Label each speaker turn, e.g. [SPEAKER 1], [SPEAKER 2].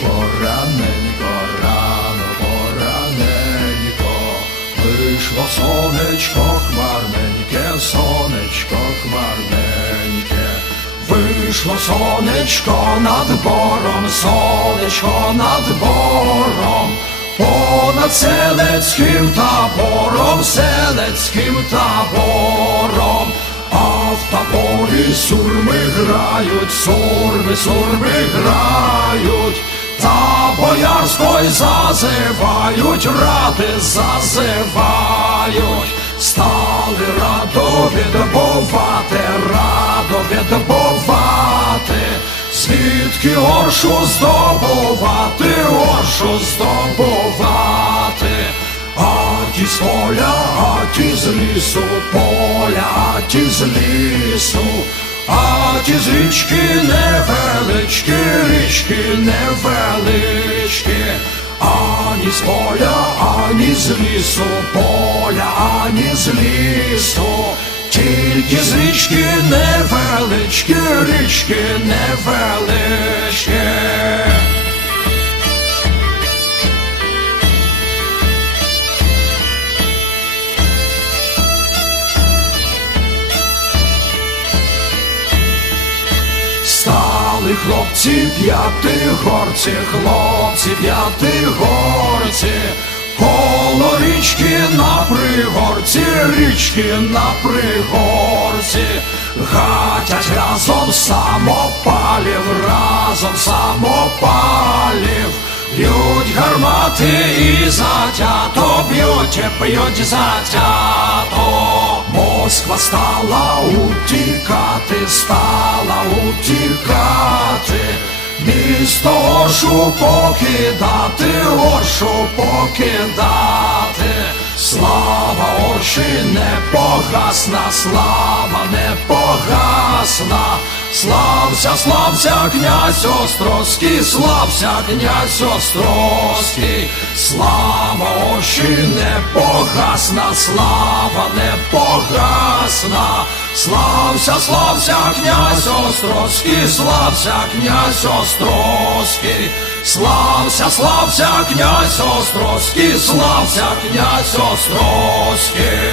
[SPEAKER 1] пораненько, рано пораненько, вийшло сонечко, хмарненьке, сонечко, хмарненьке, вийшло сонечко над бором, сонечко над бором. Понад селецьким табором, селецьким табором, а в таборі сурми грають, сурми, сурми грають та боярської зазивають, ради зазивають, стали радо відбувати, радо відбувати, звідки оршу здобувати, оршу здобувати. А з поля, а з лісу, поля, а ті з лісу, а ті з річки невеличкі, річки невеличкі, ані з поля, ані з лісу, поля, ані з лісу, тільки з річки невеличкі, річки невеличкі. Стали хлопці п'яти горці, хлопці п'яти горці, коло річки на пригорці, річки на пригорці, гатять разом самопалів, разом самопалів, б'ють гармати і затято, б'ють, б'ють затято. Москва стала утікати, стала утікати, місто Оршу покидати, Оршу покидати, слава Орші не погасна, слава не погасна, слався, слався, князь Острозький, слався, князь Острозький, слава Орші не погасна, слава не погасна, слався, слався, князь Острозький, слався, князь Острозький, слався, слався, князь Острозький, слався, князь Острозький.